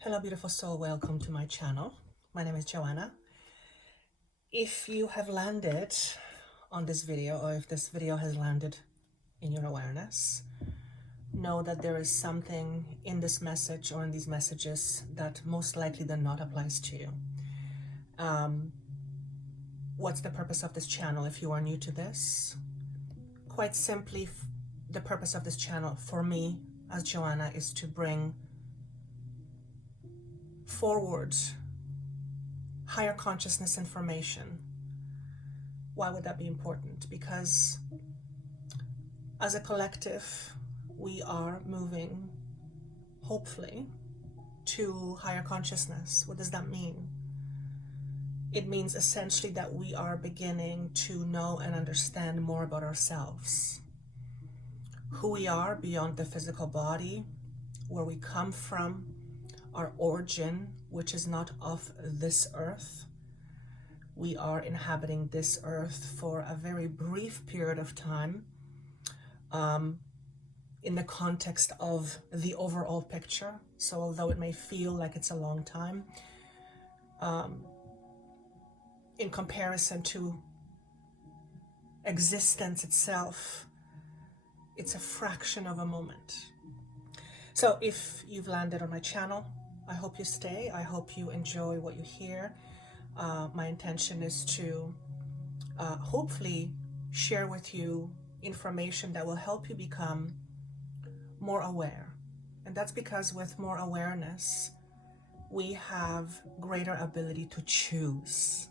Hello, beautiful soul. Welcome to my channel. My name is Joanna. If you have landed on this video, or if this video has landed in your awareness, know that there is something in this message or in these messages that most likely than not applies to you. What's the purpose of this channel if you are new to this? Quite simply, the purpose of this channel for me as Joanna is to bring forward higher consciousness information. Why would that be important? Because as a collective, we are moving, hopefully, to higher consciousness. What does that mean? It means essentially that we are beginning to know and understand more about ourselves. Who we are beyond the physical body, where we come from, our origin, which is not of this earth. We are inhabiting this earth for a very brief period of time in the context of the overall picture. So although it may feel like it's a long time, in comparison to existence itself, it's a fraction of a moment. So if you've landed on my channel, I hope you stay. I hope you enjoy what you hear. My intention is to hopefully share with you information that will help you become more aware. And that's because with more awareness, we have greater ability to choose.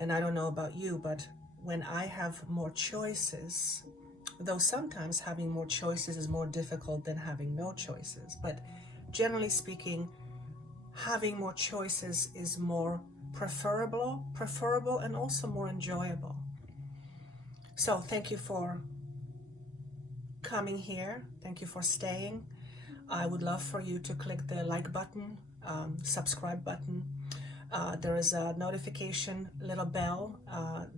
And I don't know about you, but when I have more choices, though sometimes having more choices is more difficult than having no choices, but generally speaking, having more choices is more preferable and also more enjoyable. So thank you for coming here. Thank you for staying. I would love for you to click the like button, subscribe button. There is a notification little bell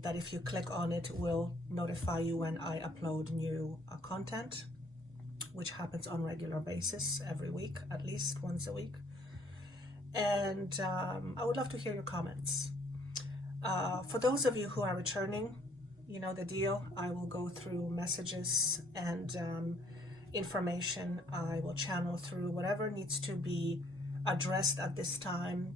that if you click on it will notify you when I upload new content, which happens on a regular basis every week, at least once a week. And I would love to hear your comments. For those of you who are returning, you know the deal. I will go through messages and information. I will channel through whatever needs to be addressed at this time.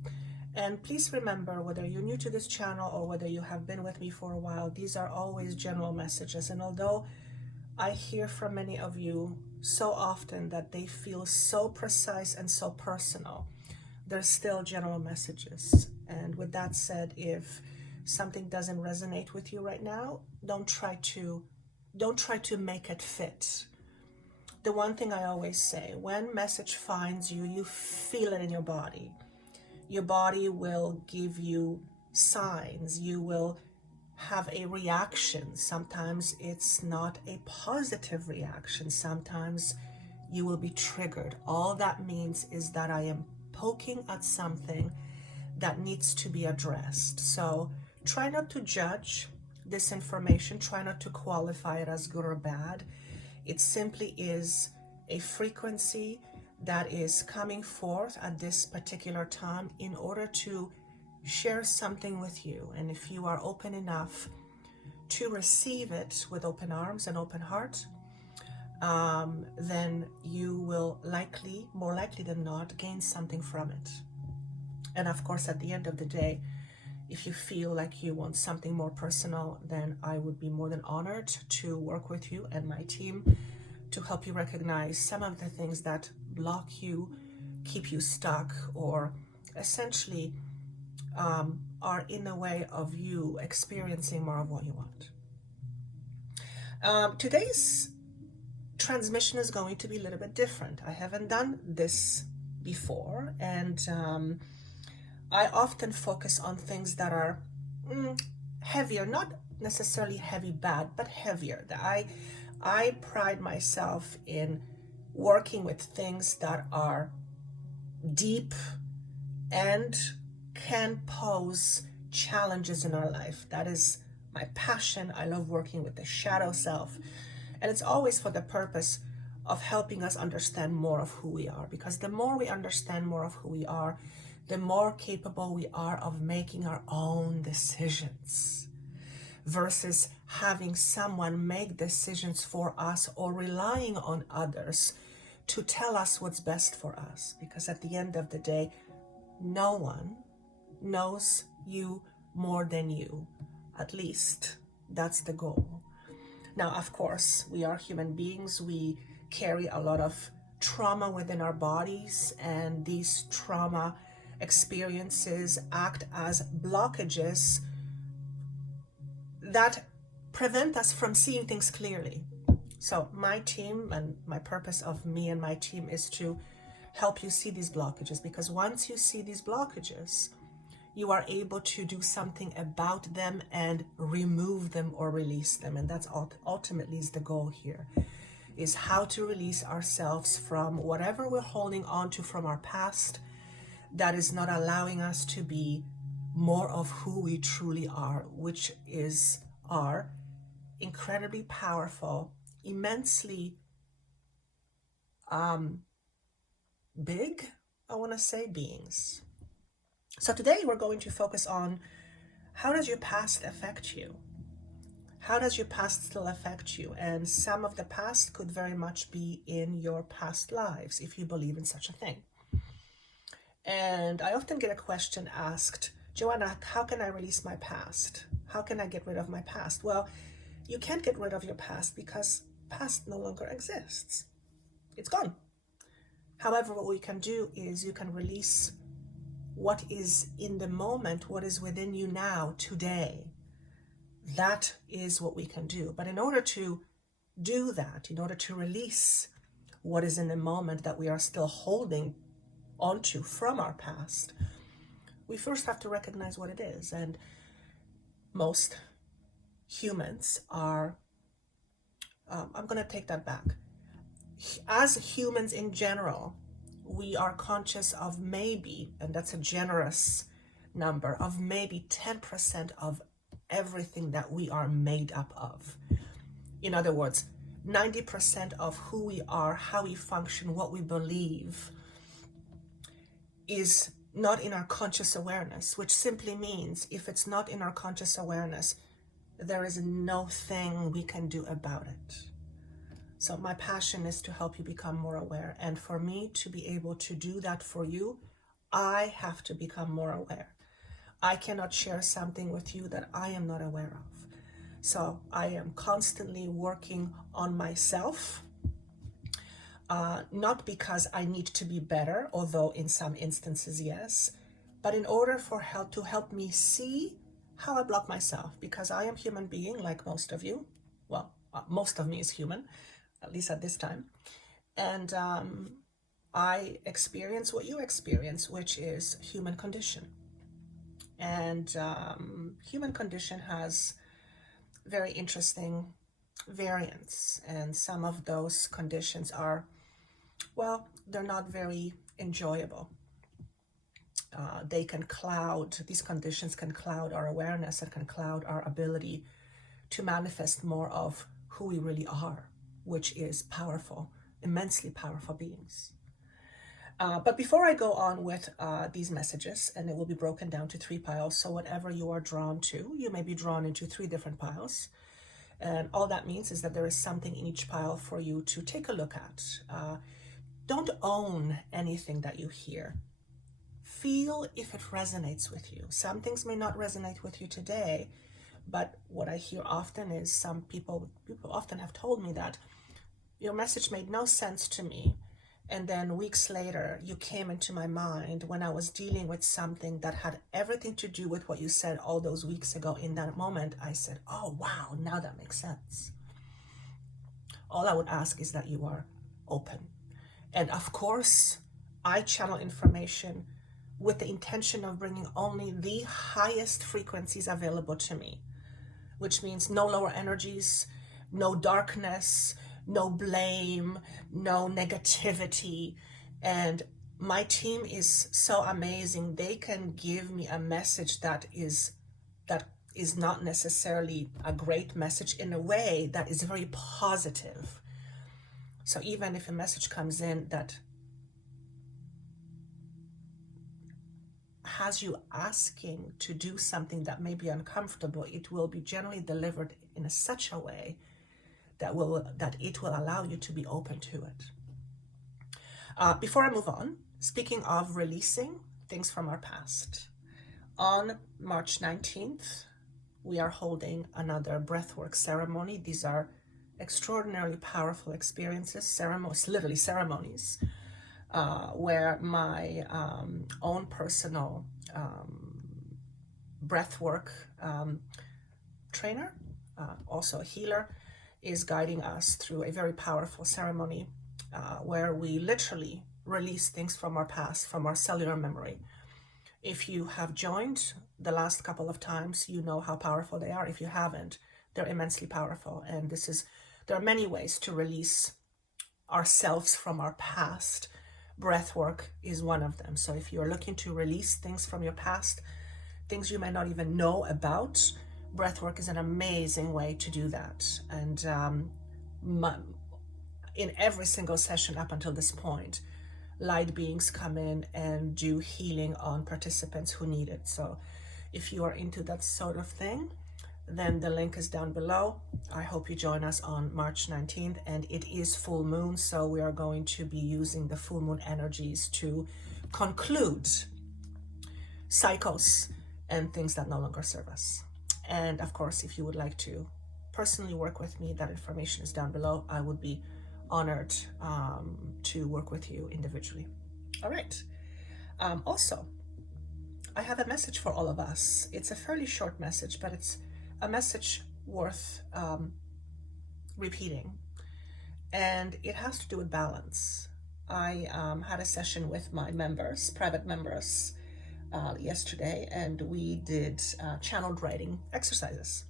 And please remember, whether you're new to this channel or whether you have been with me for a while, these are always general messages. And although I hear from many of you so often that they feel so precise and so personal, they're still general messages. And with that said, if something doesn't resonate with you right now, don't try to make it fit. The one thing I always say, when message finds you, you feel it in your body. Your body will give you signs. You will have a reaction. Sometimes it's not a positive reaction. Sometimes you will be triggered. All that means is that I am poking at something that needs to be addressed. So try not to judge this information. Try not to qualify it as good or bad. It simply is a frequency that is coming forth at this particular time in order to share something with you. And if you are open enough to receive it with open arms and open heart, then you will more likely than not, gain something from it. And of course, at the end of the day, if you feel like you want something more personal, then I would be more than honored to work with you and my team to help you recognize some of the things that block you, keep you stuck, or essentially are in the way of you experiencing more of what you want. Today's transmission is going to be a little bit different. I haven't done this before, and I often focus on things that are heavier, not necessarily heavy bad, but heavier. I pride myself in working with things that are deep and can pose challenges in our life. That is my passion. I love working with the shadow self. And it's always for the purpose of helping us understand more of who we are. Because the more we understand more of who we are, the more capable we are of making our own decisions, versus having someone make decisions for us or relying on others to tell us what's best for us. Because at the end of the day, no one knows you more than you. At least that's the goal. Now, of course, we are human beings. We carry a lot of trauma within our bodies, and these trauma experiences act as blockages that prevent us from seeing things clearly. So my team, and my purpose of me and my team, is to help you see these blockages, because once you see these blockages, you are able to do something about them and remove them or release them. And that's ultimately is the goal here, is how to release ourselves from whatever we're holding on to from our past that is not allowing us to be more of who we truly are, which is our incredibly powerful, immensely big, I want to say, beings. So today we're going to focus on, how does your past affect you? How does your past still affect you? And some of the past could very much be in your past lives, if you believe in such a thing. And I often get a question asked, Joanna, how can I release my past? How can I get rid of my past? Well, you can't get rid of your past because past no longer exists. It's gone. However, what we can do is you can release what is in the moment, what is within you now, today. That is what we can do. But in order to do that, in order to release what is in the moment that we are still holding onto from our past, we first have to recognize what it is. And most humans are, I'm going to take that back. As humans in general, we are conscious of maybe, and that's a generous number, of maybe 10% of everything that we are made up of. In other words, 90% of who we are, how we function, what we believe is not in our conscious awareness, which simply means if it's not in our conscious awareness, there is no thing we can do about it. So my passion is to help you become more aware. And for me to be able to do that for you, I have to become more aware. I cannot share something with you that I am not aware of. So I am constantly working on myself, not because I need to be better, although in some instances, yes, but in order for help me see how I block myself, because I am human being like most of you. Well, most of me is human, at least at this time. And I experience what you experience, which is human condition. And human condition has very interesting variants. And some of those conditions are, well, they're not very enjoyable. These conditions can cloud our awareness and can cloud our ability to manifest more of who we really are, which is powerful, immensely powerful beings. But before I go on with these messages, and it will be broken down to 3 piles, so whatever you are drawn to, you may be drawn into 3 different piles. And all that means is that there is something in each pile for you to take a look at. Don't own anything that you hear. Feel if it resonates with you. Some things may not resonate with you today, but what I hear often is some people often have told me that your message made no sense to me. And then weeks later, you came into my mind when I was dealing with something that had everything to do with what you said all those weeks ago. In that moment, I said, oh, wow, now that makes sense. All I would ask is that you are open. And of course, I channel information with the intention of bringing only the highest frequencies available to me, which means no lower energies, no darkness, no blame, no negativity. And my team is so amazing. They can give me a message that is not necessarily a great message, in a way that is very positive. So even if a message comes in that has you asking to do something that may be uncomfortable, it will be generally delivered in such a way that it will allow you to be open to it. Before I move on, speaking of releasing things from our past, on March 19th, we are holding another breathwork ceremony. These are extraordinarily powerful experiences, ceremonies, literally ceremonies, where my own personal breathwork trainer, also a healer, is guiding us through a very powerful ceremony where we literally release things from our past, from our cellular memory. If you have joined the last couple of times, you know how powerful they are. If you haven't, they're immensely powerful. And there are many ways to release ourselves from our past. Breathwork is one of them. So if you're looking to release things from your past, things you may not even know about, breathwork is an amazing way to do that. And in every single session up until this point, light beings come in and do healing on participants who need it. So if you are into that sort of thing, then the link is down below. I hope you join us on March 19th, and it is full moon, so we are going to be using the full moon energies to conclude cycles and things that no longer serve us. And of course, if you would like to personally work with me, that information is down below. I would be honored to work with you individually. All right. Also, I have a message for all of us. It's a fairly short message, but it's a message worth repeating. And it has to do with balance. I had a session with my members, private members, yesterday, and we did channeled writing exercises.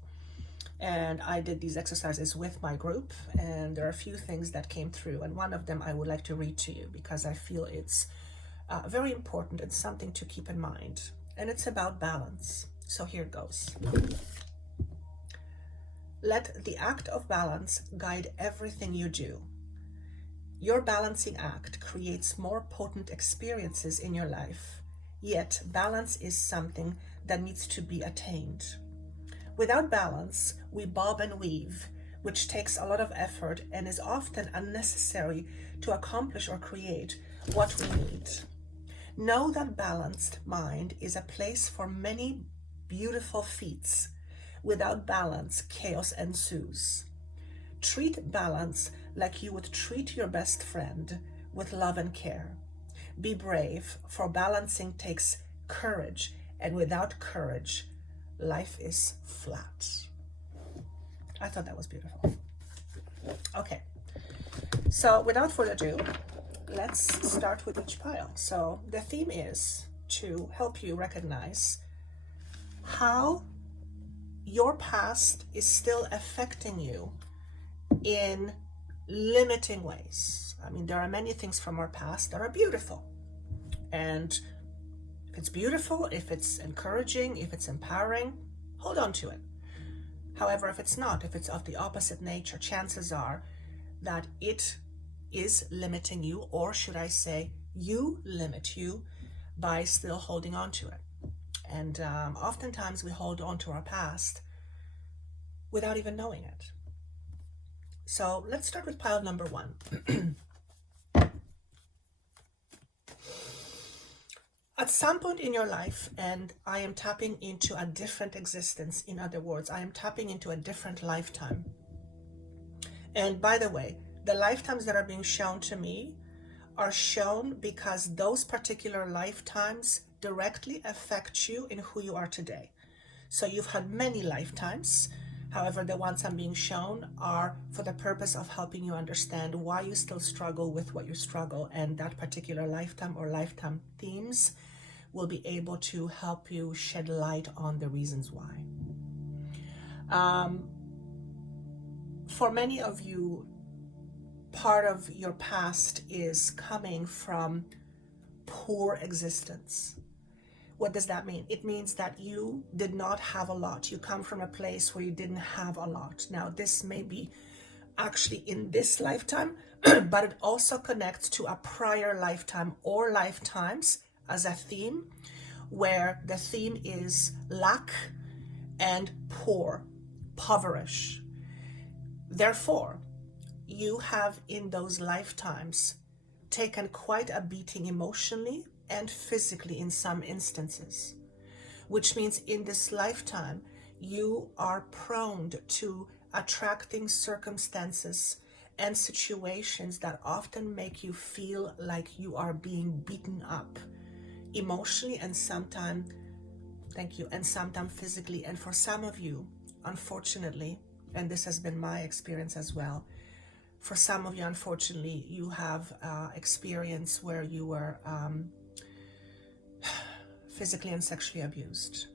And I did these exercises with my group, and there are a few things that came through, and one of them I would like to read to you because I feel it's very important and something to keep in mind. And it's about balance. So here it goes. Let the act of balance guide everything you do. Your balancing act creates more potent experiences in your life, yet balance is something that needs to be attained. Without balance, we bob and weave, which takes a lot of effort and is often unnecessary to accomplish or create what we need. Know that balanced mind is a place for many beautiful feats. Without balance, chaos ensues. Treat balance like you would treat your best friend, with love and care. Be brave, for balancing takes courage, and without courage, life is flat. I thought that was beautiful. Okay, so without further ado, let's start with each pile. So the theme is to help you recognize how your past is still affecting you in limiting ways. I mean, there are many things from our past that are beautiful. And if it's beautiful, if it's encouraging, if it's empowering, hold on to it. However, if it's not, if it's of the opposite nature, chances are that it is limiting you, or should I say, you limit you by still holding on to it. And oftentimes we hold on to our past without even knowing it. So let's start with pile number 1. At some point in your life, and I am tapping into a different existence, in other words, I am tapping into a different lifetime. And by the way, the lifetimes that are being shown to me are shown because those particular lifetimes directly affect you in who you are today. So you've had many lifetimes. However, the ones I'm being shown are for the purpose of helping you understand why you still struggle with what you struggle, and that particular lifetime or lifetime themes will be able to help you shed light on the reasons why. For many of you, part of your past is coming from poor existence. What does that mean? It means that you did not have a lot. You come from a place where you didn't have a lot. Now, this may be actually in this lifetime, but it also connects to a prior lifetime or lifetimes as a theme, where the theme is lack and poor, poverish. Therefore, you have in those lifetimes taken quite a beating emotionally and physically in some instances, which means in this lifetime, you are prone to attracting circumstances and situations that often make you feel like you are being beaten up emotionally and sometimes, thank you, and sometimes physically. And for some of you, unfortunately, and this has been my experience as well, for some of you, unfortunately, you have experience where you were physically and sexually abused.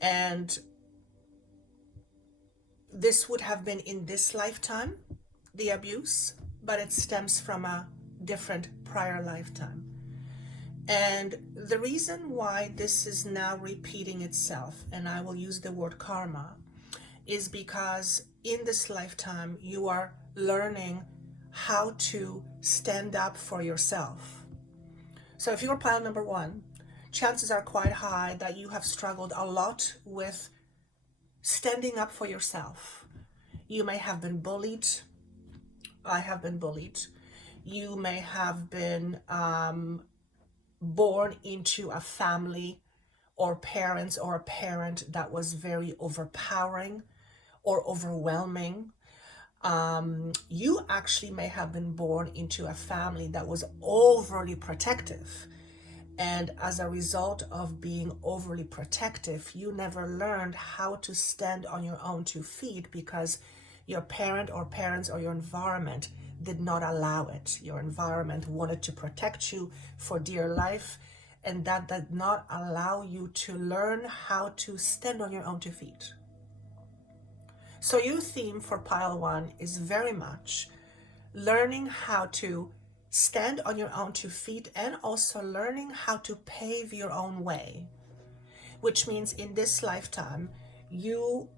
And this would have been in this lifetime, the abuse, but it stems from a different prior lifetime. And the reason why this is now repeating itself, and I will use the word karma, is because in this lifetime, you are learning how to stand up for yourself. So if you're pile number 1, chances are quite high that you have struggled a lot with standing up for yourself. You may have been bullied. I have been bullied. You may have been born into a family or parents or a parent that was very overpowering or overwhelming. You actually may have been born into a family that was overly protective. And as a result of being overly protective, you never learned how to stand on your own 2 feet because your parent or parents or your environment did not allow it. Your environment wanted to protect you for dear life, and that did not allow you to learn how to stand on your own 2 feet. So your theme for pile 1 is very much learning how to stand on your own 2 feet and also learning how to pave your own way, which means in this lifetime, you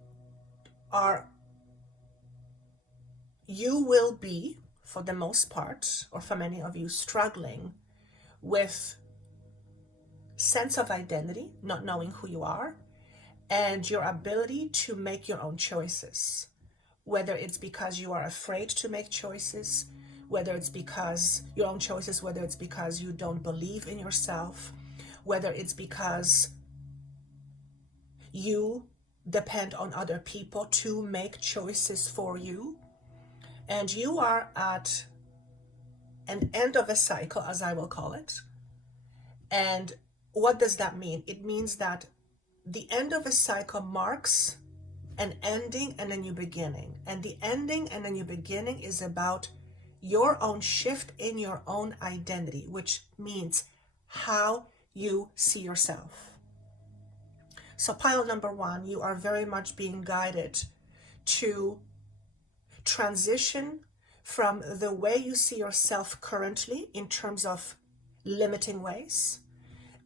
will be, for the most part, or for many of you, struggling with sense of identity, not knowing who you are, and your ability to make your own choices, whether it's because you are afraid to make choices, whether it's because your own choices, whether it's because you don't believe in yourself, whether it's because you depend on other people to make choices for you. And you are at an end of a cycle, as I will call it. And what does that mean? It means that the end of a cycle marks an ending and a new beginning. And the ending and a new beginning is about your own shift in your own identity, which means how you see yourself. So pile number 1, you are very much being guided to transition from the way you see yourself currently in terms of limiting ways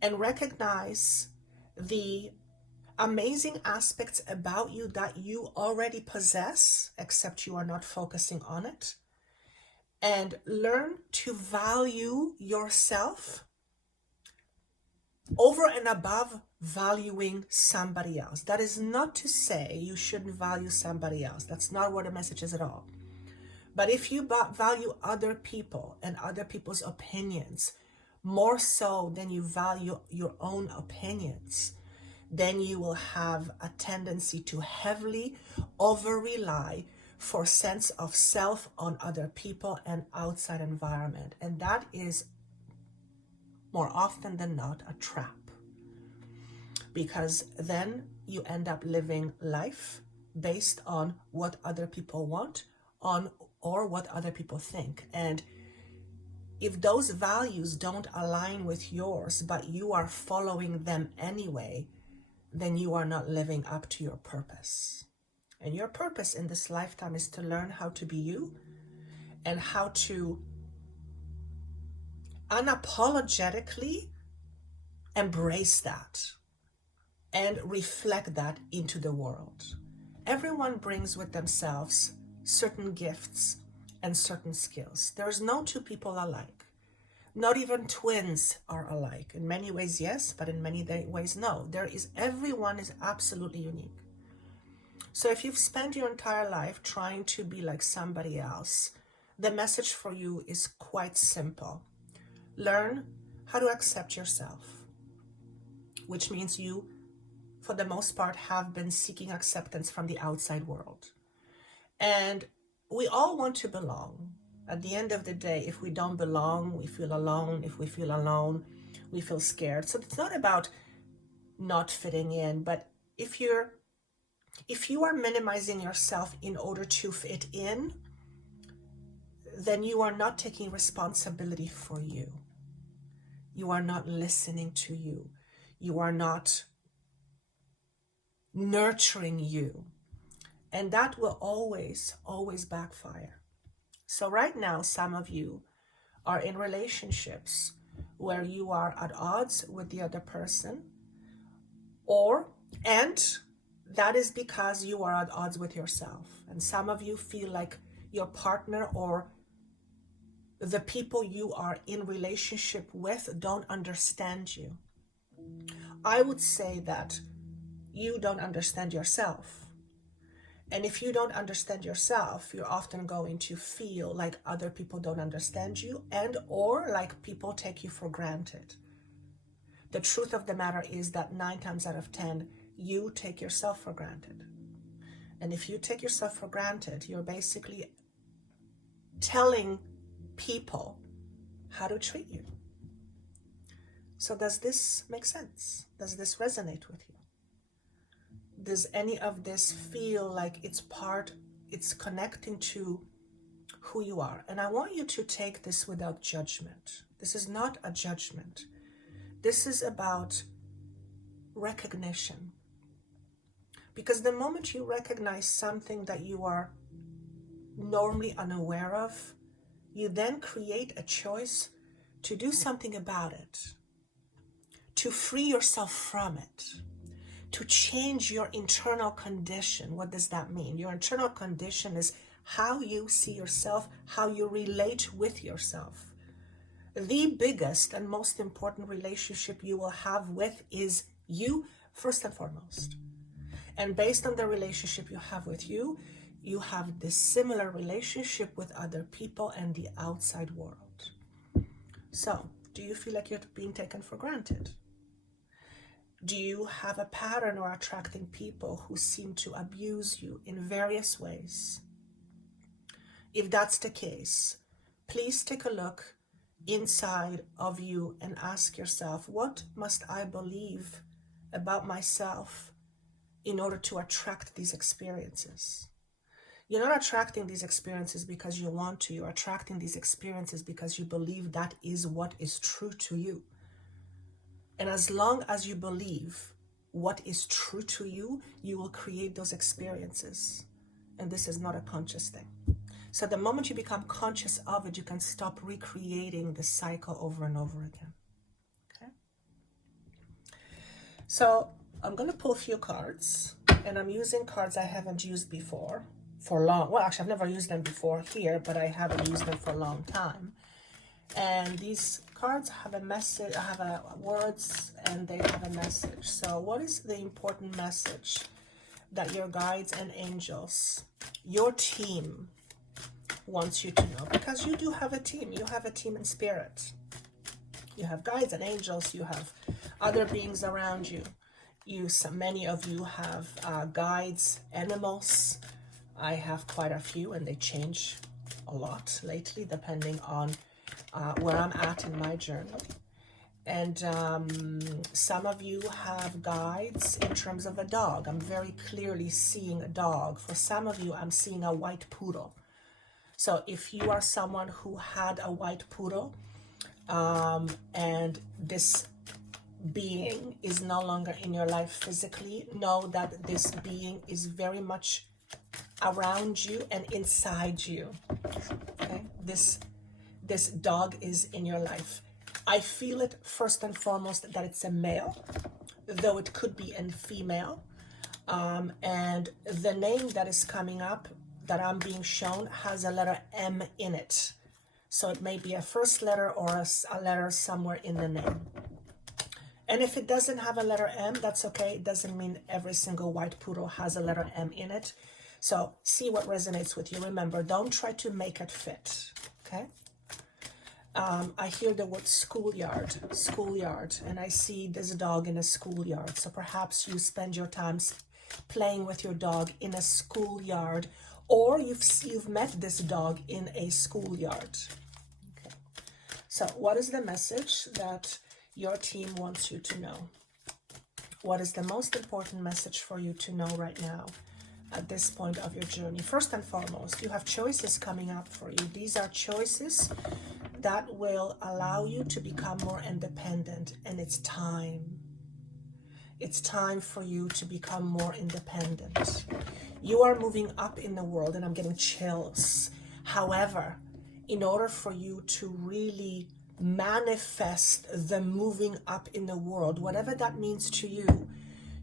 and recognize the amazing aspects about you that you already possess, except you are not focusing on it, and learn to value yourself over and above valuing somebody else. That is not to say you shouldn't value somebody else. That's not what the message is at all. But if you value other people and other people's opinions more so than you value your own opinions, then you will have a tendency to heavily over-rely for sense of self on other people and outside environment. And that is more often than not a trap, because then you end up living life based on what other people want or what other people think. And if those values don't align with yours, but you are following them anyway, then you are not living up to your purpose. And your purpose in this lifetime is to learn how to be you and how to unapologetically embrace that and reflect that into the world. Everyone brings with themselves certain gifts and certain skills. There is no two people alike. Not even twins are alike. In many ways, yes, but in many ways, no. Everyone is absolutely unique. So if you've spent your entire life trying to be like somebody else, the message for you is quite simple. Learn how to accept yourself, which means you, for the most part, have been seeking acceptance from the outside world. And we all want to belong. At the end of the day, if we don't belong, we feel alone. If we feel alone, we feel scared. So it's not about not fitting in, but if you are minimizing yourself in order to fit in, then you are not taking responsibility for you. You are not listening to you. You are not nurturing you. And that will always, always backfire. So right now, some of you are in relationships where you are at odds with the other person, and that is because you are at odds with yourself. And some of you feel like your partner or the people you are in relationship with don't understand you. I would say that you don't understand yourself. And if you don't understand yourself, you're often going to feel like other people don't understand you or like people take you for granted. The truth of the matter is that 9 times out of 10, you take yourself for granted. And if you take yourself for granted, you're basically telling people how to treat you. So does this make sense? Does this resonate with you? Does any of this feel like it's connecting to who you are? And I want you to take this without judgment. This is not a judgment. This is about recognition. Because the moment you recognize something that you are normally unaware of, you then create a choice to do something about it, to free yourself from it, to change your internal condition. What does that mean? Your internal condition is how you see yourself, how you relate with yourself. The biggest and most important relationship you will have with is you, first and foremost. And based on the relationship you have with you, you have this similar relationship with other people and the outside world. So, do you feel like you're being taken for granted? Do you have a pattern or attracting people who seem to abuse you in various ways? If that's the case, please take a look inside of you and ask yourself, what must I believe about myself in order to attract these experiences? You're not attracting these experiences because you want to. You're attracting these experiences because you believe that is what is true to you. And as long as you believe what is true to you, you will create those experiences. And this is not a conscious thing. So the moment you become conscious of it, you can stop recreating the cycle over and over again. Okay? So I'm going to pull a few cards, and I'm using cards I haven't used before for long. Well, actually, I've never used them before here, but I haven't used them for a long time. And these cards have a message, have words, and they have a message. So what is the important message that your guides and angels, your team, wants you to know? Because you do have a team. You have a team in spirit. You have guides and angels. You have other beings around you. Many of you have guides, animals. I have quite a few, and they change a lot lately, depending on where I'm at in my journey. And some of you have guides in terms of a dog. I'm very clearly seeing a dog. For some of you, I'm seeing a white poodle. So if you are someone who had a white poodle, and this being is no longer in your life physically, know that this being is very much around you and inside you. Okay? This dog is in your life. I feel it first and foremost that it's a male, though it could be a female. And the name that is coming up that I'm being shown has a letter M in it. So it may be a first letter or a letter somewhere in the name. And if it doesn't have a letter M, that's okay. It doesn't mean every single white poodle has a letter M in it. So see what resonates with you. Remember, don't try to make it fit, okay? I hear the word schoolyard, and I see this dog in a schoolyard. So perhaps you spend your time playing with your dog in a schoolyard, or you've met this dog in a schoolyard. Okay. So what is the message that your team wants you to know? What is the most important message for you to know right now at this point of your journey? First and foremost, you have choices coming up for you. These are choices that will allow you to become more independent, and it's time. It's time for you to become more independent. You are moving up in the world, and I'm getting chills. However, in order for you to really manifest the moving up in the world, whatever that means to you,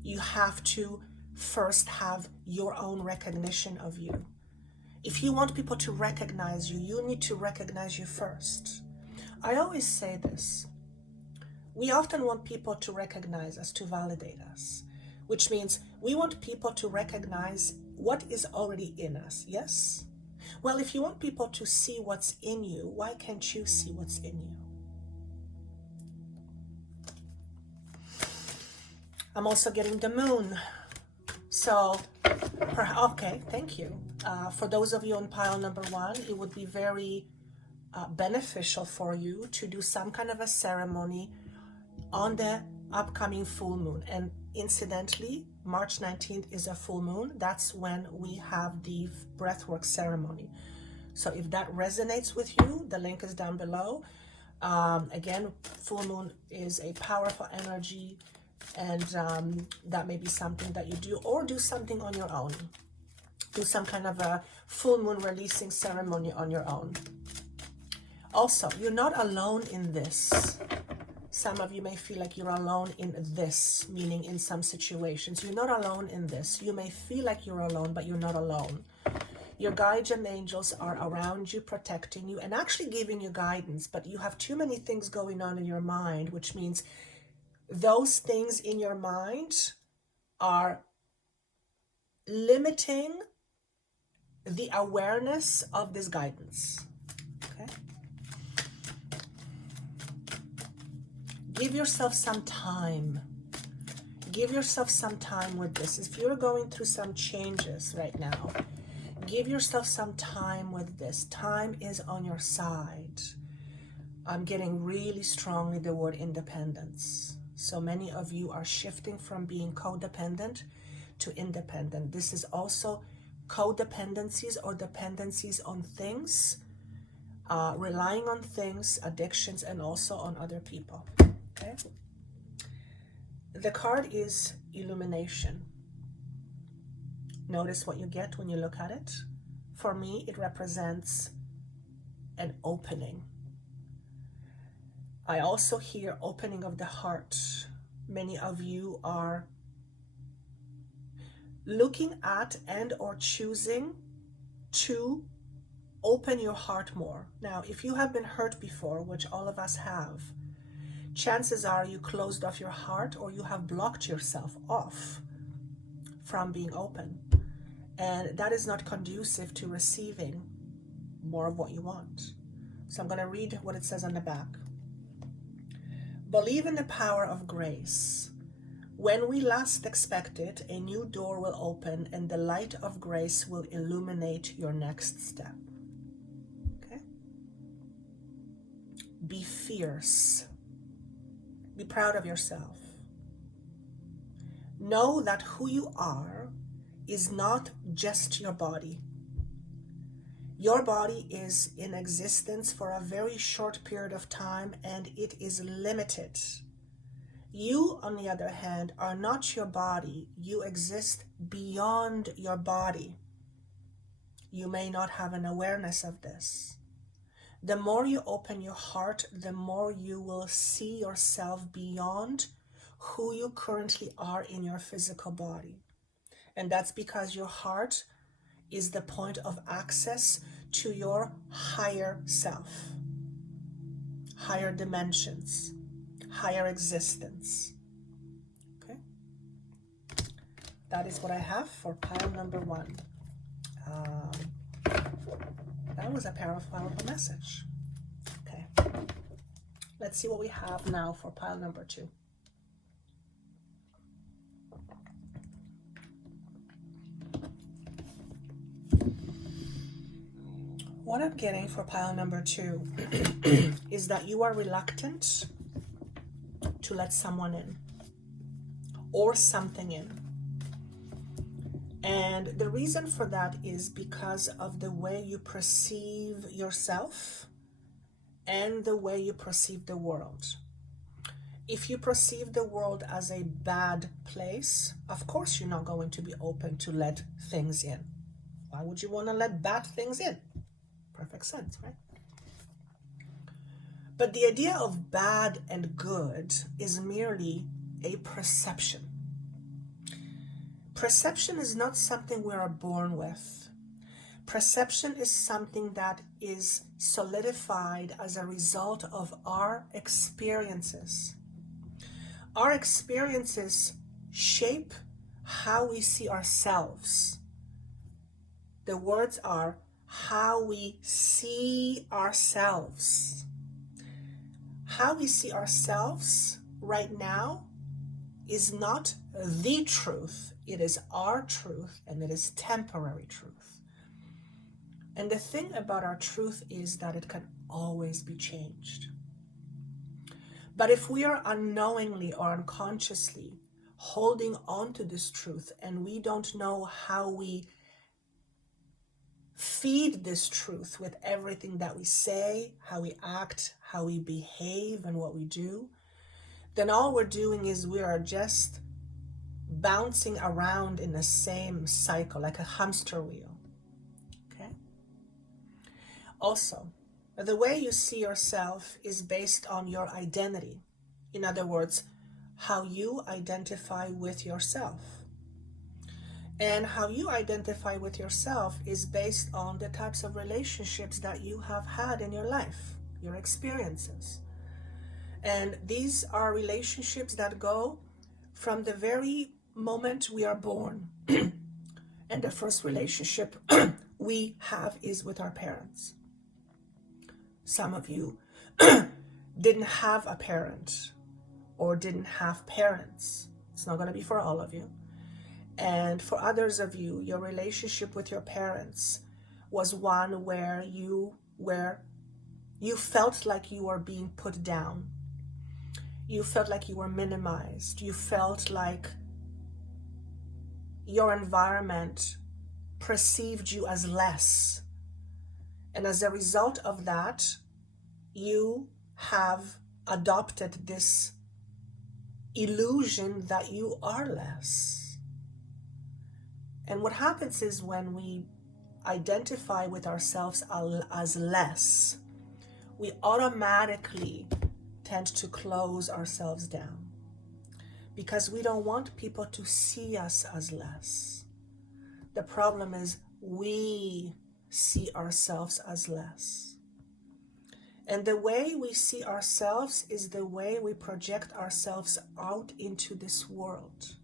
you have to first have your own recognition of you. If you want people to recognize you, you need to recognize you first. I always say this. We often want people to recognize us, to validate us, which means we want people to recognize what is already in us, yes? Well, if you want people to see what's in you, why can't you see what's in you? I'm also getting the moon. So, okay, thank you. For those of you on pile number 1, it would be very beneficial for you to do some kind of a ceremony on the upcoming full moon. And incidentally, March 19th is a full moon. That's when we have the breathwork ceremony. So if that resonates with you, the link is down below. Again, full moon is a powerful energy, and that may be something that you do, or do something on your own. Do some kind of a full moon releasing ceremony on your own. Also, you're not alone in this. Some of you may feel like you're alone in this, meaning in some situations. You're not alone in this. You may feel like you're alone, but you're not alone. Your guides and angels are around you, protecting you, and actually giving you guidance, but you have too many things going on in your mind, which means those things in your mind are limiting the awareness of this guidance. Okay? Give yourself some time. Give yourself some time with this. If you're going through some changes right now, give yourself some time with this. Time is on your side. I'm getting really strongly the word independence. So many of you are shifting from being codependent to independent. This is also codependencies or dependencies on things, relying on things, addictions, and also on other people. Okay? The card is illumination. Notice what you get when you look at it. For me, it represents an opening. I also hear opening of the heart. Many of you are looking at and or choosing to open your heart more. Now, if you have been hurt before, which all of us have, chances are you closed off your heart, or you have blocked yourself off from being open. And that is not conducive to receiving more of what you want. So I'm going to read what it says on the back. Believe in the power of grace. When we least expect it, a new door will open, and the light of grace will illuminate your next step. Okay? Be fierce. Be proud of yourself. Know that who you are is not just your body. Your body is in existence for a very short period of time, and it is limited. You, on the other hand, are not your body. You exist beyond your body. You may not have an awareness of this. The more you open your heart, the more you will see yourself beyond who you currently are in your physical body. And that's because your heart is the point of access to your higher self, higher dimensions, higher existence. Okay? That is what I have for pile number 1. That was a powerful message. Okay. Let's see what we have now for pile number 2. What I'm getting for pile number 2 is that you are reluctant to let someone in or something in. And the reason for that is because of the way you perceive yourself and the way you perceive the world. If you perceive the world as a bad place, of course you're not going to be open to let things in. Why would you want to let bad things in? Perfect sense, right? But the idea of bad and good is merely a perception. Perception is not something we are born with. Perception is something that is solidified as a result of our experiences. Our experiences shape how we see ourselves. The words are how we see ourselves. How we see ourselves right now is not the truth. It is our truth, and it is temporary truth. And the thing about our truth is that it can always be changed. But if we are unknowingly or unconsciously holding on to this truth and we don't know how we feed this truth with everything that we say, how we act, how we behave, and what we do, then all we're doing is we are just bouncing around in the same cycle, like a hamster wheel. Okay? Also, the way you see yourself is based on your identity. In other words, how you identify with yourself. And how you identify with yourself is based on the types of relationships that you have had in your life, your experiences. And these are relationships that go from the very moment we are born. And the first relationship we have is with our parents. Some of you didn't have a parent or didn't have parents. It's not going to be for all of you. And for others of you, your relationship with your parents was one where you felt like you were being put down. You felt like you were minimized. You felt like your environment perceived you as less. And as a result of that, you have adopted this illusion that you are less. And what happens is when we identify with ourselves as less, we automatically tend to close ourselves down because we don't want people to see us as less. The problem is we see ourselves as less. And the way we see ourselves is the way we project ourselves out into this world.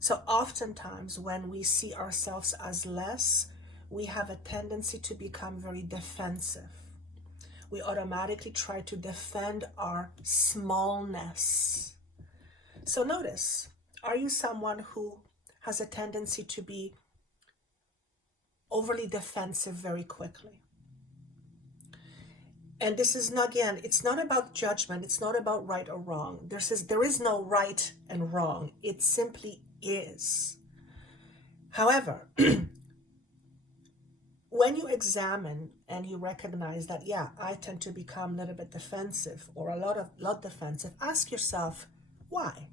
So oftentimes when we see ourselves as less, we have a tendency to become very defensive. We automatically try to defend our smallness. So notice, are you someone who has a tendency to be overly defensive very quickly? And this is not, again, it's not about judgment. It's not about right or wrong. There is no right and wrong. It simply is. However, when you examine and you recognize that, yeah, I tend to become a little bit defensive or a lot defensive, ask yourself, why?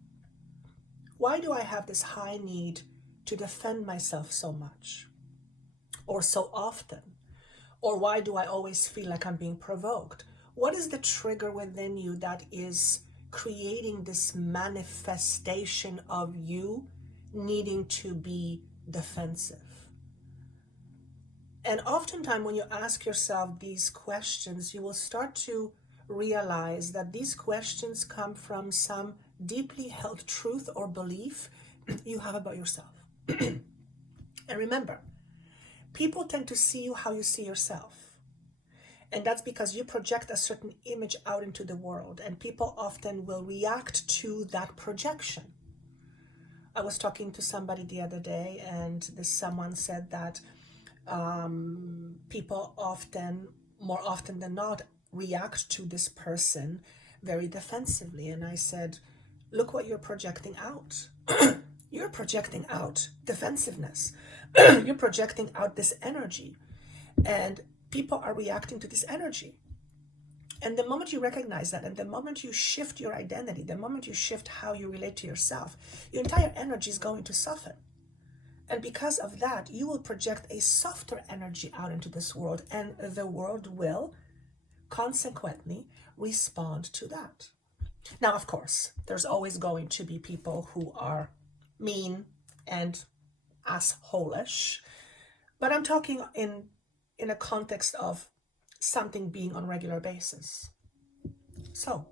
Why do I have this high need to defend myself so much or so often? Or why do I always feel like I'm being provoked? What is the trigger within you that is creating this manifestation of you needing to be defensive? And oftentimes when you ask yourself these questions, you will start to realize that these questions come from some deeply held truth or belief you have about yourself. And remember, people tend to see you how you see yourself. And that's because you project a certain image out into the world, and people often will react to that projection. I was talking to somebody the other day, and someone said that people often, more often than not, react to this person very defensively. And I said, look what you're projecting out. You're projecting out defensiveness. You're projecting out this energy. And people are reacting to this energy. And the moment you recognize that, and the moment you shift your identity, the moment you shift how you relate to yourself, your entire energy is going to soften. And because of that, you will project a softer energy out into this world, and the world will consequently respond to that. Now, of course, there's always going to be people who are mean and asshole-ish, but I'm talking in a context of something being on a regular basis. So,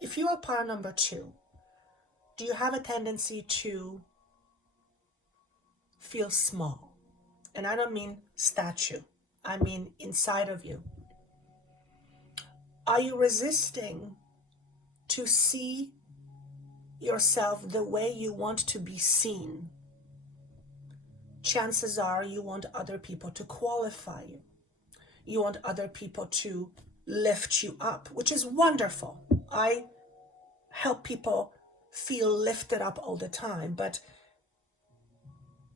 if you are power number 2, do you have a tendency to feel small? And I don't mean statue, I mean inside of you. Are you resisting to see yourself the way you want to be seen? Chances are you want other people to qualify you. You want other people to lift you up, which is wonderful. I help people feel lifted up all the time, but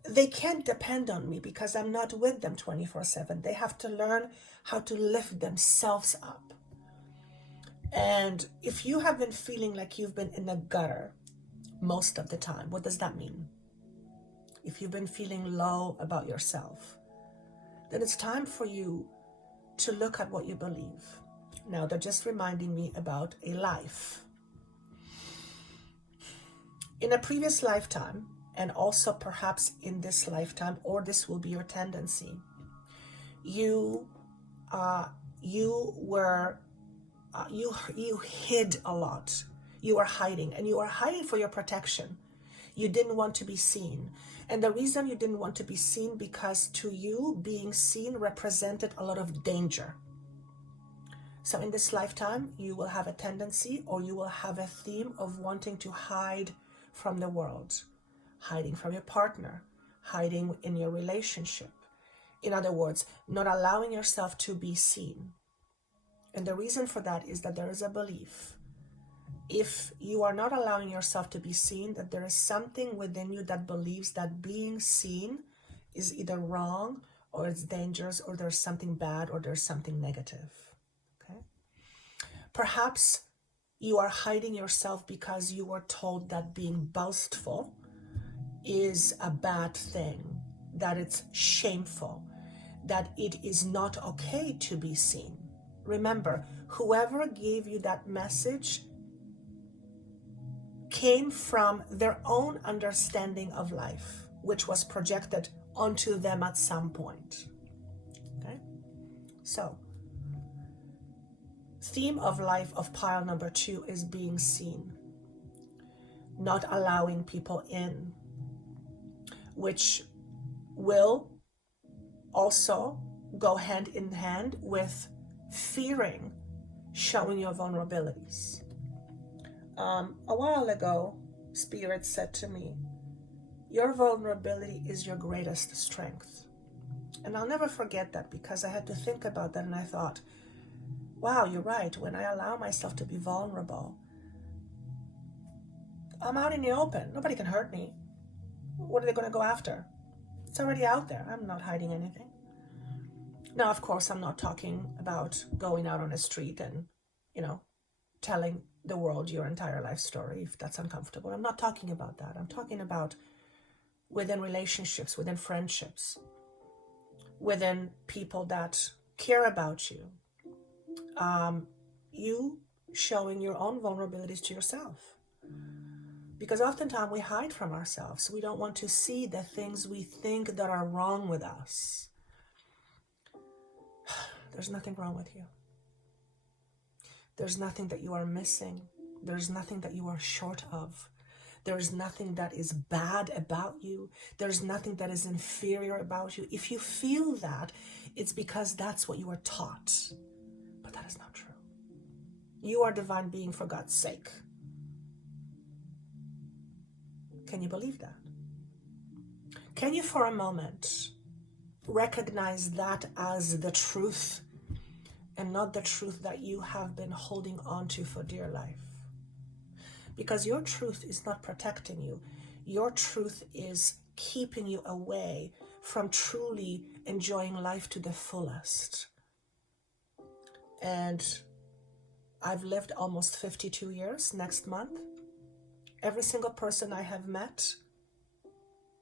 they can't depend on me because I'm not with them 24/7. They have to learn how to lift themselves up. And if you have been feeling like you've been in the gutter most of the time, what does that mean? If you've been feeling low about yourself, then it's time for you to look at what you believe. Now, they're just reminding me about a life. In a previous lifetime, and also perhaps in this lifetime, or this will be your tendency, you hid a lot. You were hiding, and you were hiding for your protection. You didn't want to be seen. And the reason you didn't want to be seen, because to you, being seen represented a lot of danger. So in this lifetime, you will have a tendency, or you will have a theme of wanting to hide from the world, hiding from your partner, hiding in your relationship. In other words, not allowing yourself to be seen. And the reason for that is that there is a belief. If you are not allowing yourself to be seen, that there is something within you that believes that being seen is either wrong, or it's dangerous, or there's something bad, or there's something negative. Okay? Perhaps you are hiding yourself because you were told that being boastful is a bad thing, that it's shameful, that it is not okay to be seen. Remember, whoever gave you that message came from their own understanding of life, which was projected onto them at some point. Okay? So, theme of life of pile number 2 is being seen, not allowing people in, which will also go hand in hand with fearing showing your vulnerabilities. A while ago, Spirit said to me, your vulnerability is your greatest strength. And I'll never forget that, because I had to think about that, and I thought, wow, you're right. When I allow myself to be vulnerable, I'm out in the open. Nobody can hurt me. What are they going to go after? It's already out there. I'm not hiding anything. Now, of course, I'm not talking about going out on the street and, telling the world your entire life story, if that's uncomfortable. I'm not talking about that. I'm talking about within relationships, within friendships, within people that care about you. You showing your own vulnerabilities to yourself. Because oftentimes we hide from ourselves. We don't want to see the things we think that are wrong with us. There's nothing wrong with you. There's nothing that you are missing. There's nothing that you are short of. There's nothing that is bad about you. There's nothing that is inferior about you. If you feel that, it's because that's what you are taught. But that is not true. You are a divine being for God's sake. Can you believe that? Can you for a moment recognize that as the truth and not the truth that you have been holding on to for dear life? Because your truth is not protecting you. Your truth is keeping you away from truly enjoying life to the fullest. And I've lived almost 52 years next month. Every single person I have met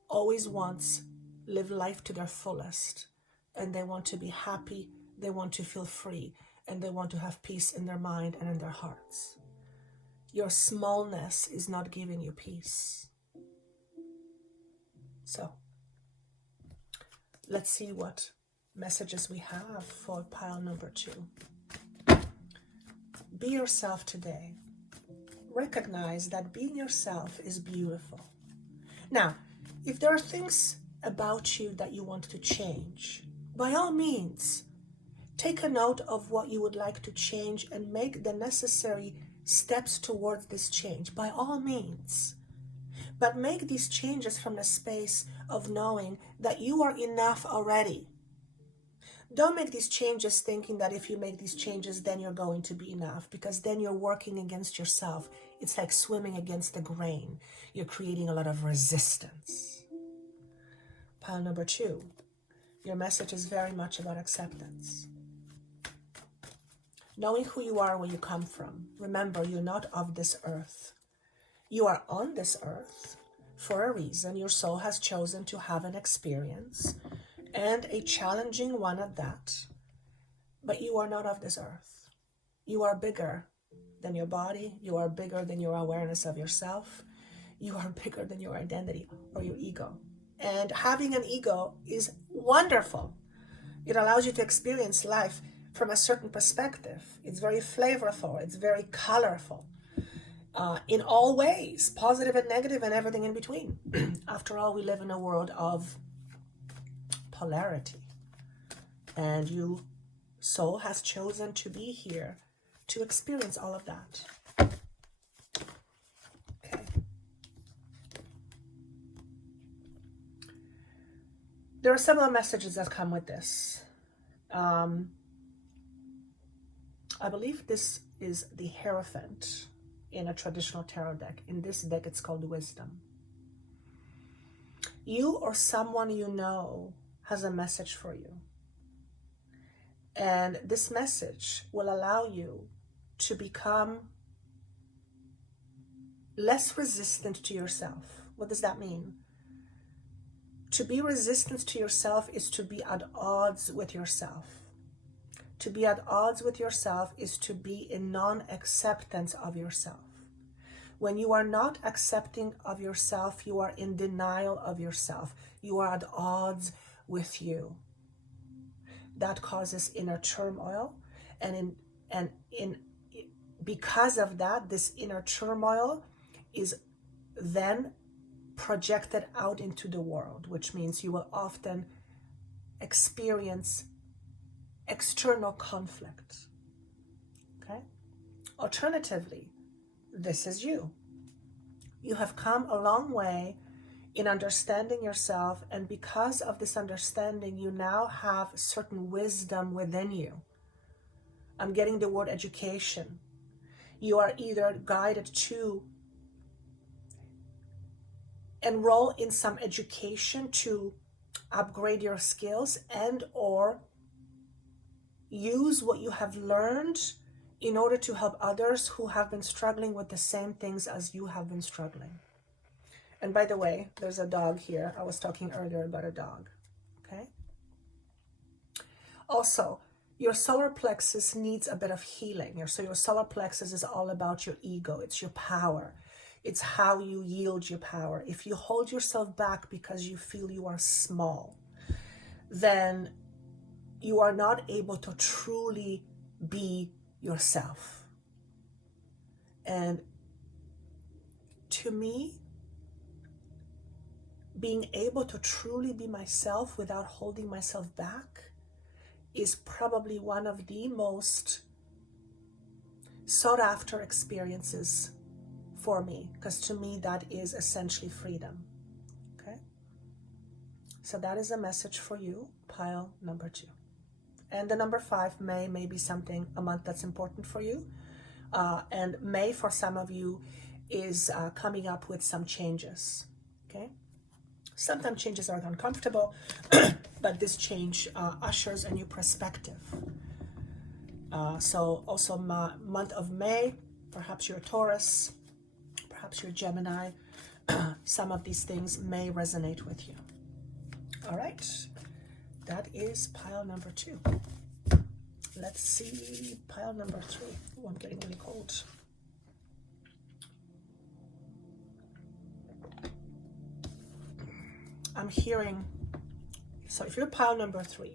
always wants live life to their fullest, and they want to be happy, they want to feel free, and they want to have peace in their mind and in their hearts. Your smallness is not giving you peace. So, let's see what messages we have for pile number 2. Be yourself today. Recognize that being yourself is beautiful. Now, if there are things about you that you want to change, by all means, take a note of what you would like to change and make the necessary steps towards this change, by all means. But make these changes from the space of knowing that you are enough already. Don't make these changes thinking that if you make these changes, then you're going to be enough, because then you're working against yourself. It's like swimming against the grain. You're creating a lot of resistance. Pile number 2, your message is very much about acceptance. Knowing who you are, where you come from. Remember, you're not of this earth. You are on this earth for a reason. Your soul has chosen to have an experience, and a challenging one at that. But you are not of this earth. You are bigger than your body. You are bigger than your awareness of yourself. You are bigger than your identity or your ego. And having an ego is wonderful. It allows you to experience life from a certain perspective. It's very flavorful. It's very colorful. In all ways, positive and negative and everything in between. After all, we live in a world of polarity. And your soul has chosen to be here to experience all of that. Okay. There are several messages that come with this. I believe this is the Hierophant in a traditional tarot deck. In this deck, it's called Wisdom. You or someone you know has a message for you. And this message will allow you to become less resistant to yourself. What does that mean? To be resistant to yourself is to be at odds with yourself. To be at odds with yourself is to be in non-acceptance of yourself. When you are not accepting of yourself, you are in denial of yourself. You are at odds with you. That causes inner turmoil, and because of that, this inner turmoil is then projected out into the world, which means you will often experience external conflict. Okay? Alternatively, this is you. You have come a long way in understanding yourself, and because of this understanding, you now have certain wisdom within you. I'm getting the word education. You are either guided to enroll in some education to upgrade your skills and or use what you have learned in order to help others who have been struggling with the same things as you have been struggling. And by the way, there's a dog here. I was talking earlier about a dog. Okay? Also, your solar plexus needs a bit of healing. So your solar plexus is all about your ego. It's your power. It's how you yield your power. If you hold yourself back because you feel you are small, then you are not able to truly be yourself. And to me, being able to truly be myself without holding myself back is probably one of the most sought after experiences for me, because to me that is essentially freedom. Okay, so that is a message for you, pile number 2. And the number 5, May be something, a month that's important for you, and May for some of you is coming up with some changes. Okay, sometimes changes are uncomfortable, but this change ushers a new perspective. So also month of May, perhaps you're a Taurus, perhaps you're a Gemini, some of these things may resonate with you. All right, that is pile number 2. Let's see pile number 3. Oh, I'm getting really cold. I'm hearing, so if you're pile number 3,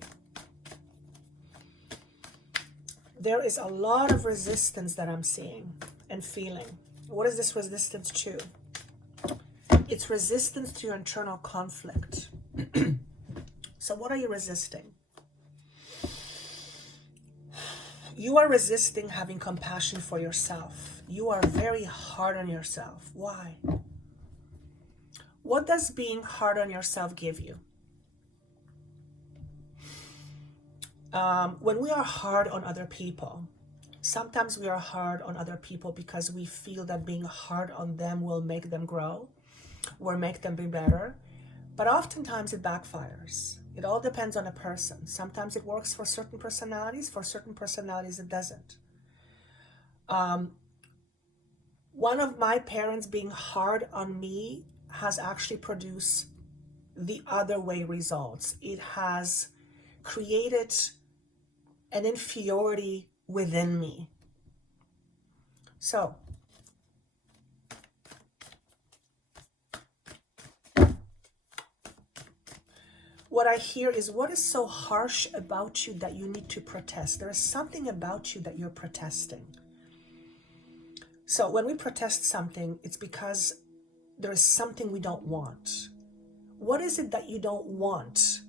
there is a lot of resistance that I'm seeing and feeling. What is this resistance to? It's resistance to your internal conflict. So what are you resisting? You are resisting having compassion for yourself. You are very hard on yourself. Why? What does being hard on yourself give you? When we are hard on other people, sometimes we are hard on other people because we feel that being hard on them will make them grow or make them be better. But oftentimes it backfires. It all depends on a person. Sometimes it works for certain personalities. For certain personalities, it doesn't. One of my parents being hard on me has actually produced the other way results. It has created an inferiority within me. So, what I hear is, what is so harsh about you that you need to protest? There is something about you that you're protesting. So when we protest something, it's because there is something we don't want. What is it that you don't want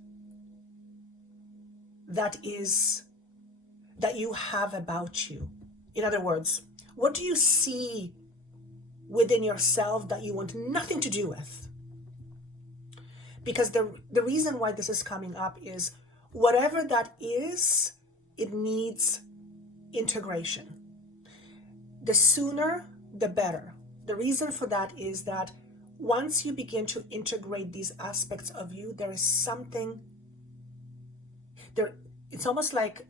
that you have about you? In other words, what do you see within yourself that you want nothing to do with? Because the reason why this is coming up is whatever that is, it needs integration. The sooner, the better. The reason for that is that once you begin to integrate these aspects of you, there is something there. It's almost like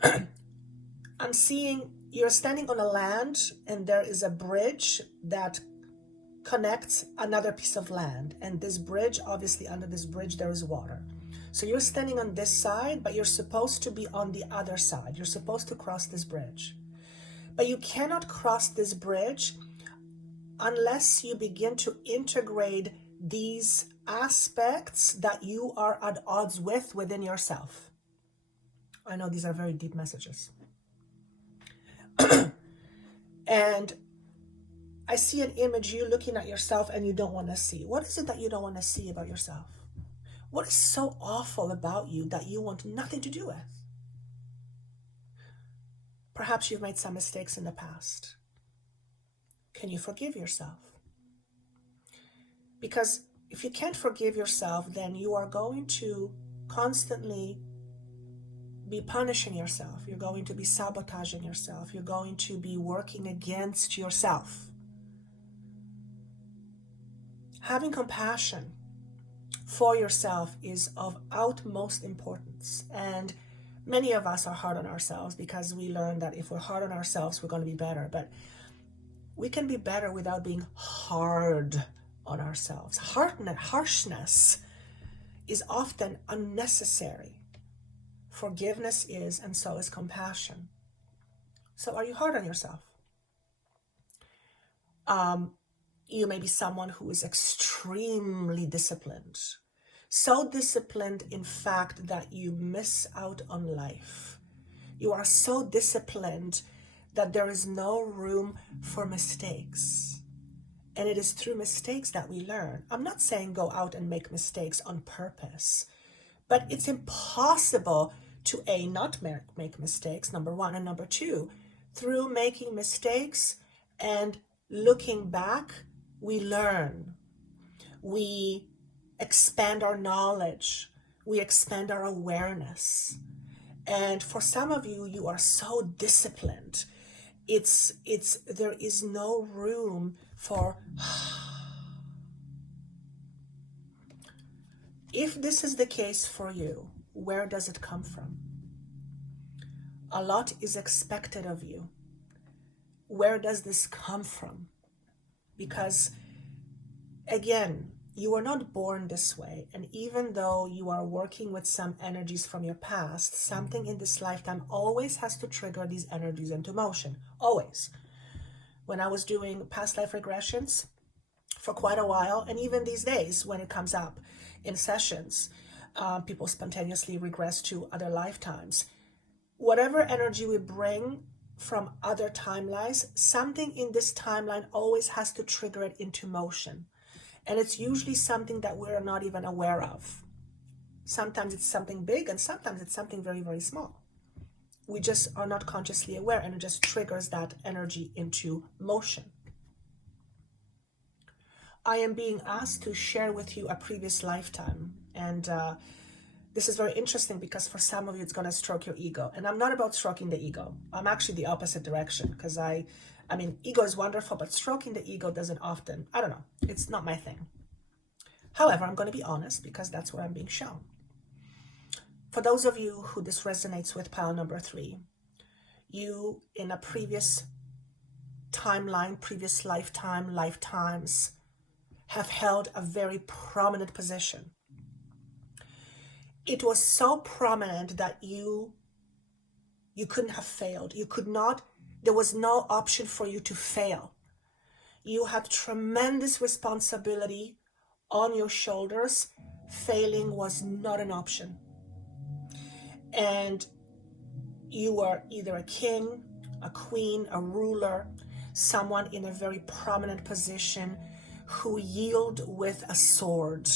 I'm seeing you're standing on a land and there is a bridge that connects another piece of land, and this bridge, obviously under this bridge there is water. So you're standing on this side, but you're supposed to be on the other side. You're supposed to cross this bridge, but you cannot cross this bridge unless you begin to integrate these aspects that you are at odds with within yourself. I know these are very deep messages. And I see an image, you looking at yourself and you don't want to see. What is it that you don't want to see about yourself? What is so awful about you that you want nothing to do with? Perhaps you've made some mistakes in the past. Can you forgive yourself? Because if you can't forgive yourself, then you are going to constantly be punishing yourself. You're going to be sabotaging yourself. You're going to be working against yourself. Having compassion for yourself is of utmost importance. And many of us are hard on ourselves because we learn that if we're hard on ourselves, we're going to be better. But we can be better without being hard on ourselves. Harshness is often unnecessary. Forgiveness is, and so is compassion. So are you hard on yourself? You may be someone who is extremely disciplined. So disciplined, in fact, that you miss out on life. You are so disciplined that there is no room for mistakes. And it is through mistakes that we learn. I'm not saying go out and make mistakes on purpose, but it's impossible to not make mistakes, number one, and number two, through making mistakes and looking back, we learn. We expand our knowledge. We expand our awareness. And for some of you, you are so disciplined. There is no room for. If this is the case for you, where does it come from? A lot is expected of you. Where does this come from? Because, again, you are not born this way. And even though you are working with some energies from your past, something in this lifetime always has to trigger these energies into motion. Always. When I was doing past life regressions for quite a while, and even these days when it comes up in sessions, people spontaneously regress to other lifetimes. Whatever energy we bring from other timelines, something in this timeline always has to trigger it into motion. And it's usually something that we're not even aware of. Sometimes it's something big, and sometimes it's something very, very small. We just are not consciously aware, and it just triggers that energy into motion. I am being asked to share with you a previous lifetime. And this is very interesting because for some of you, it's going to stroke your ego. And I'm not about stroking the ego. I'm actually the opposite direction, because I mean, ego is wonderful, but stroking the ego doesn't often, I don't know, it's not my thing. However, I'm going to be honest because that's what I'm being shown. For those of you who this resonates with, pile number 3, you in a previous timeline, previous lifetimes, have held a very prominent position. It was so prominent that you couldn't have failed. You could not, there was no option for you to fail. You had tremendous responsibility on your shoulders. Failing was not an option. And you were either a king, a queen, a ruler, someone in a very prominent position who yield with a sword.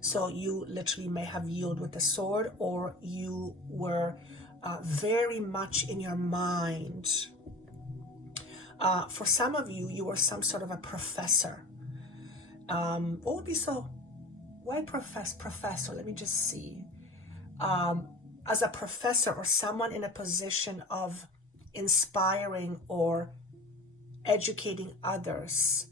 So you literally may have yielded with a sword, or you were very much in your mind. For some of you, you were some sort of a professor. What would be so? Why professor? Let me just see. As a professor or someone in a position of inspiring or educating others,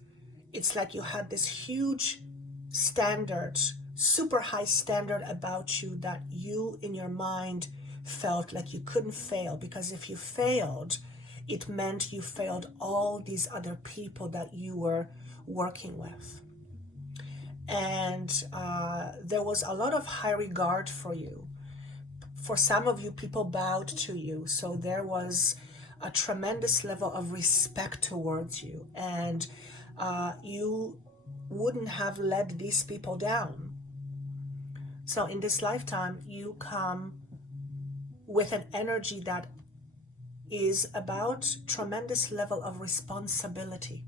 it's like you had this huge standard, super high standard about you that you in your mind felt like you couldn't fail, because if you failed, it meant you failed all these other people that you were working with. And there was a lot of high regard for you. For some of you, people bowed to you. So there was a tremendous level of respect towards you. And you wouldn't have let these people down. So in this lifetime, you come with an energy that is about tremendous level of responsibility.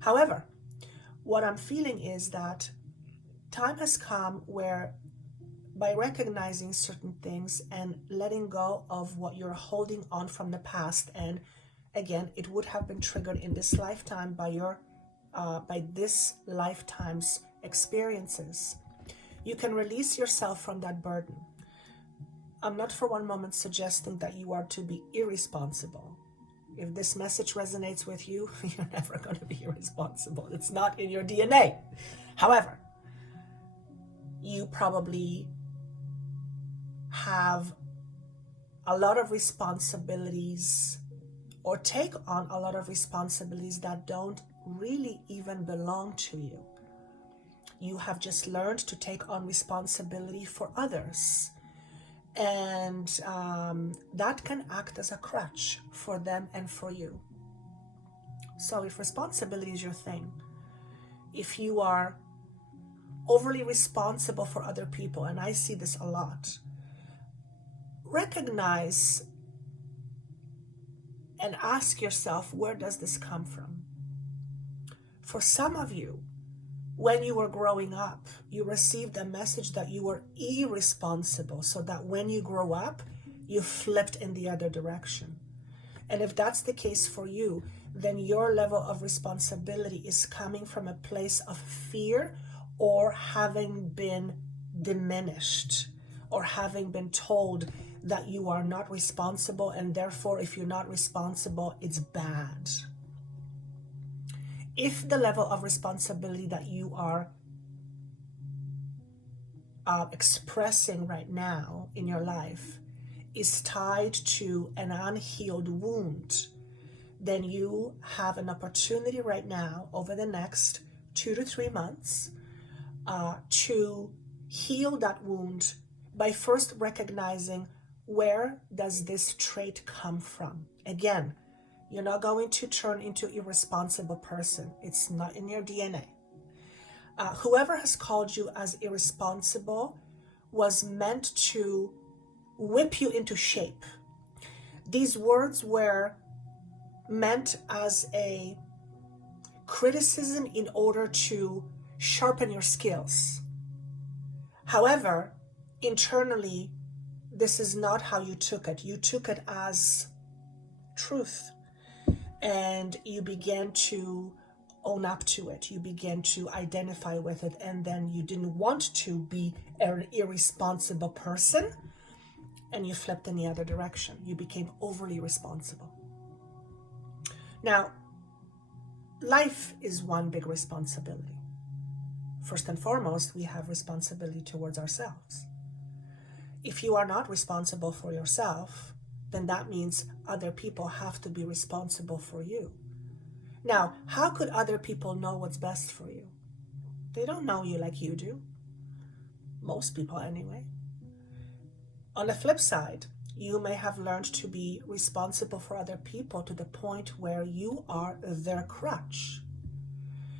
However, what I'm feeling is that time has come where, by recognizing certain things and letting go of what you're holding on from the past, and again, it would have been triggered in this lifetime by this lifetime's experiences, you can release yourself from that burden. I'm not for one moment suggesting that you are to be irresponsible. If this message resonates with you, you're never going to be irresponsible. It's not in your DNA. However, you probably have a lot of responsibilities, or take on a lot of responsibilities that don't really even belong to you. You have just learned to take on responsibility for others. And that can act as a crutch for them and for you. So if responsibility is your thing, if you are overly responsible for other people, and I see this a lot, recognize and ask yourself, where does this come from? For some of you, when you were growing up, you received a message that you were irresponsible, so that when you grow up, you flipped in the other direction. And if that's the case for you, then your level of responsibility is coming from a place of fear, or having been diminished, or having been told that you are not responsible, and therefore if you're not responsible, it's bad. If the level of responsibility that you are expressing right now in your life is tied to an unhealed wound, then you have an opportunity right now over the next 2 to 3 months to heal that wound by first recognizing, where does this trait come from? Again, you're not going to turn into an irresponsible person. It's not in your DNA. Whoever has called you as irresponsible was meant to whip you into shape. These words were meant as a criticism in order to sharpen your skills. However, internally, this is not how you took it. You took it as truth, and you began to own up to it. You began to identify with it, and then you didn't want to be an irresponsible person, and you flipped in the other direction. You became overly responsible. Now, life is one big responsibility. First and foremost, we have responsibility towards ourselves. If you are not responsible for yourself, then that means other people have to be responsible for you. Now, how could other people know what's best for you? They don't know you like you do. Most people anyway. On the flip side, you may have learned to be responsible for other people to the point where you are their crutch.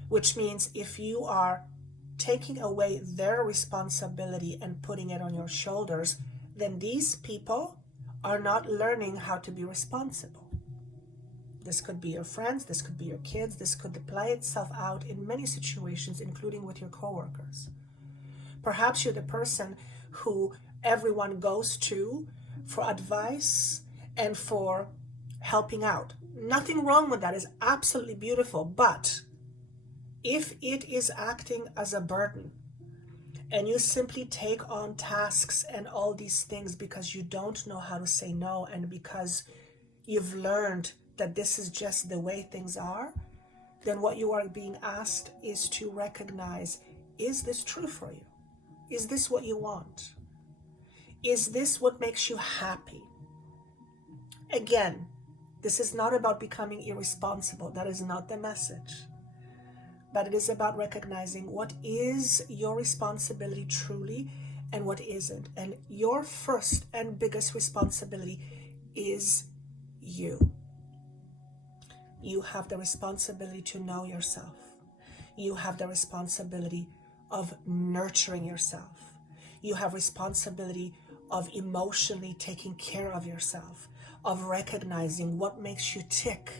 Which means if you are taking away their responsibility and putting it on your shoulders, then these people are not learning how to be responsible. This could be your friends, this could be your kids, this could play itself out in many situations, including with your coworkers. Perhaps you're the person who everyone goes to for advice and for helping out. Nothing wrong with that. It's absolutely beautiful. But if it is acting as a burden, and you simply take on tasks and all these things because you don't know how to say no, and because you've learned that this is just the way things are, then what you are being asked is to recognize, is this true for you? Is this what you want? Is this what makes you happy? Again, this is not about becoming irresponsible. That is not the message. But it is about recognizing what is your responsibility truly and what isn't. And your first and biggest responsibility is you. You have the responsibility to know yourself. You have the responsibility of nurturing yourself. You have responsibility of emotionally taking care of yourself, of recognizing what makes you tick.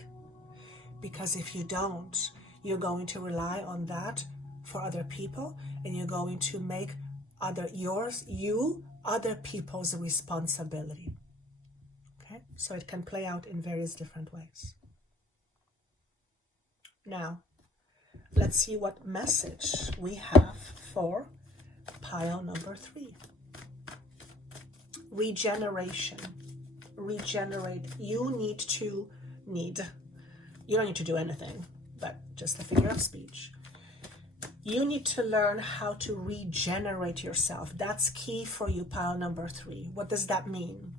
Because if you don't, you're going to rely on that for other people, and you're going to make other people's responsibility. Okay? So it can play out in various different ways. Now, let's see what message we have for pile number 3. Regeneration. Regenerate. You don't need to do anything, but just a figure of speech. You need to learn how to regenerate yourself. That's key for you, pile number 3. What does that mean?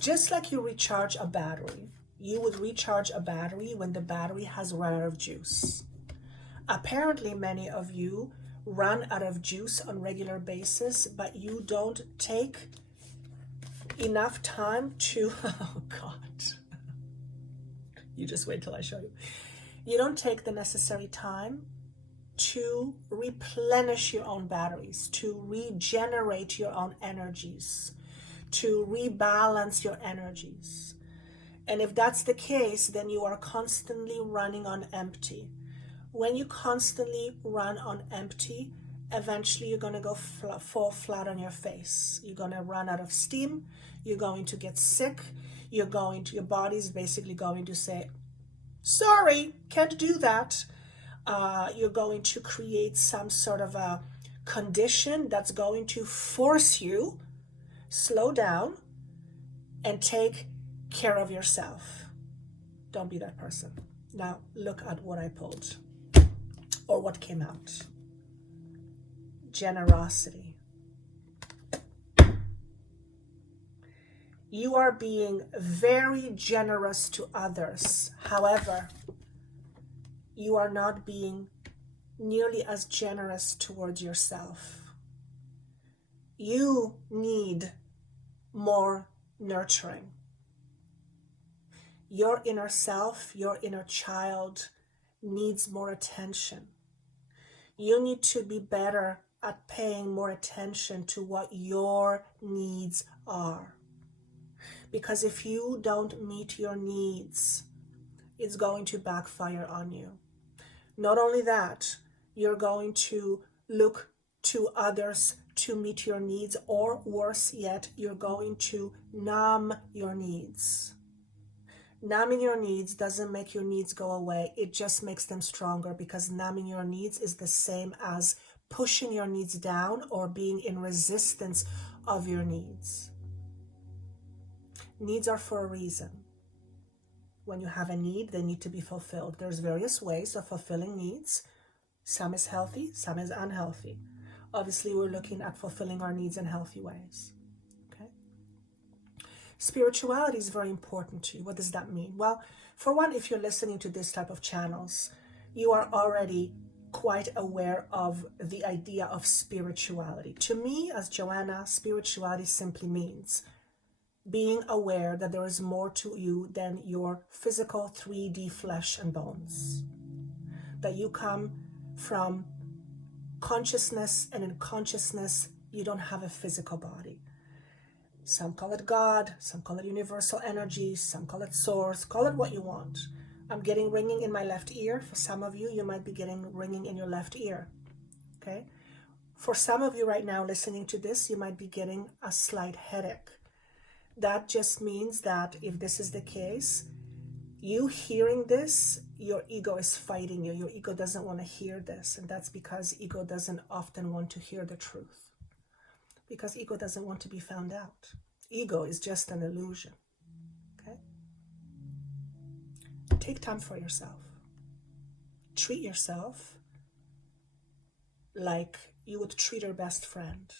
Just like you recharge a battery, you would recharge a battery when the battery has run out of juice. Apparently, many of you run out of juice on a regular basis, but you don't take enough time to, oh God. You just wait till I show you. You don't take the necessary time to replenish your own batteries, to regenerate your own energies, to rebalance your energies. And if that's the case, then you are constantly running on empty. When you constantly run on empty, eventually you're going to fall flat on your face. You're going to run out of steam. You're going to get sick. Your body's basically going to say, sorry, can't do that. You're going to create some sort of a condition that's going to force you slow down and take care of yourself. Don't be that person. Now look at what I pulled, or what came out. Generosity. You are being very generous to others. However, you are not being nearly as generous towards yourself. You need more nurturing. Your inner self, your inner child needs more attention. You need to be better at paying more attention to what your needs are. Because if you don't meet your needs, it's going to backfire on you. Not only that, you're going to look to others to meet your needs, or worse yet, you're going to numb your needs. Numbing your needs doesn't make your needs go away. It just makes them stronger, because numbing your needs is the same as pushing your needs down or being in resistance of your needs. Needs are for a reason. When you have a need, they need to be fulfilled. There's various ways of fulfilling needs. Some is healthy, some is unhealthy. Obviously, we're looking at fulfilling our needs in healthy ways. Okay? Spirituality is very important to you. What does that mean? Well, for one, if you're listening to this type of channels, you are already quite aware of the idea of spirituality. To me, as Joanna, spirituality simply means being aware that there is more to you than your physical 3D flesh and bones. That you come from consciousness, and in consciousness, you don't have a physical body. Some call it God, some call it universal energy, some call it source, call it what you want. I'm getting ringing in my left ear. For some of you, you might be getting ringing in your left ear. Okay? For some of you right now listening to this, you might be getting a slight headache. That just means that if this is the case, you hearing this, your ego is fighting you. Your ego doesn't want to hear this. And that's because ego doesn't often want to hear the truth. Because ego doesn't want to be found out. Ego is just an illusion. Okay? Take time for yourself. Treat yourself like you would treat your best friend.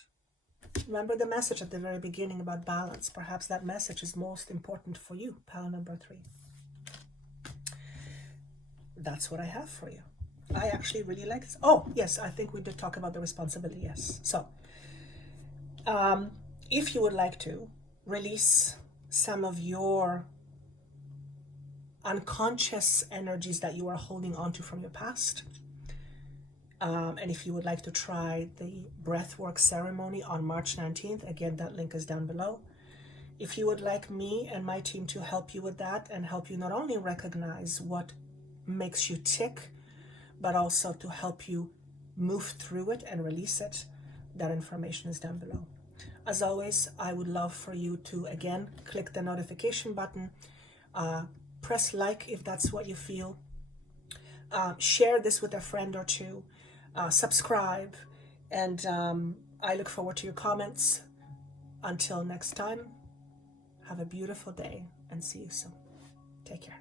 Remember the message at the very beginning about balance. Perhaps that message is most important for you. Pile number 3. That's what I have for you. I actually really like this. Oh, yes, I think we did talk about the responsibility. Yes. So, if you would like to release some of your unconscious energies that you are holding on to from your past, and if you would like to try the Breathwork ceremony on March 19th, again, that link is down below. If you would like me and my team to help you with that and help you not only recognize what makes you tick, but also to help you move through it and release it, that information is down below. As always, I would love for you to, again, click the notification button, press like if that's what you feel, share this with a friend or two, subscribe, and I look forward to your comments. Until next time, have a beautiful day and see you soon. Take care.